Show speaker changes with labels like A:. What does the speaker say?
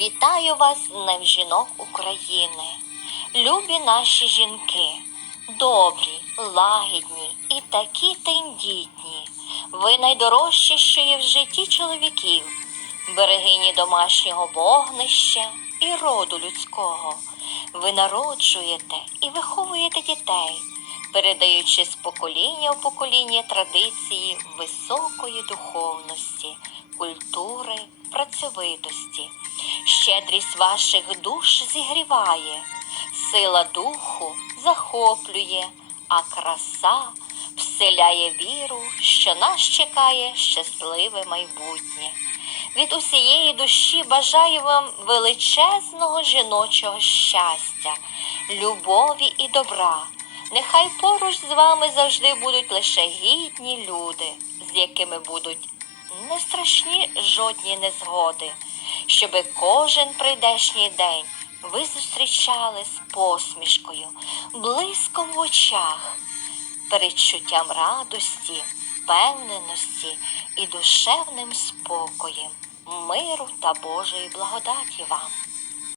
A: Вітаю вас з Днем жінок України. Любі наші жінки, добрі, лагідні і такі тендітні. Ви найдорожчі, що є в житті чоловіків, берегині домашнього вогнища і роду людського. Ви народжуєте і виховуєте дітей, передаючи з покоління в покоління традиції високої духовності, культури, працьовитості. Щедрість ваших душ зігріває, сила духу захоплює, а краса вселяє віру, що нас чекає щасливе майбутнє. Від усієї душі бажаю вам величезного жіночого щастя, любові і добра. Нехай поруч з вами завжди будуть лише гідні люди, з якими будуть не страшні жодні незгоди, щоби кожен прийдешній день ви зустрічали з посмішкою, блиском в очах, передчуттям радості, впевненості і душевним спокоєм, миру та Божої благодаті вам.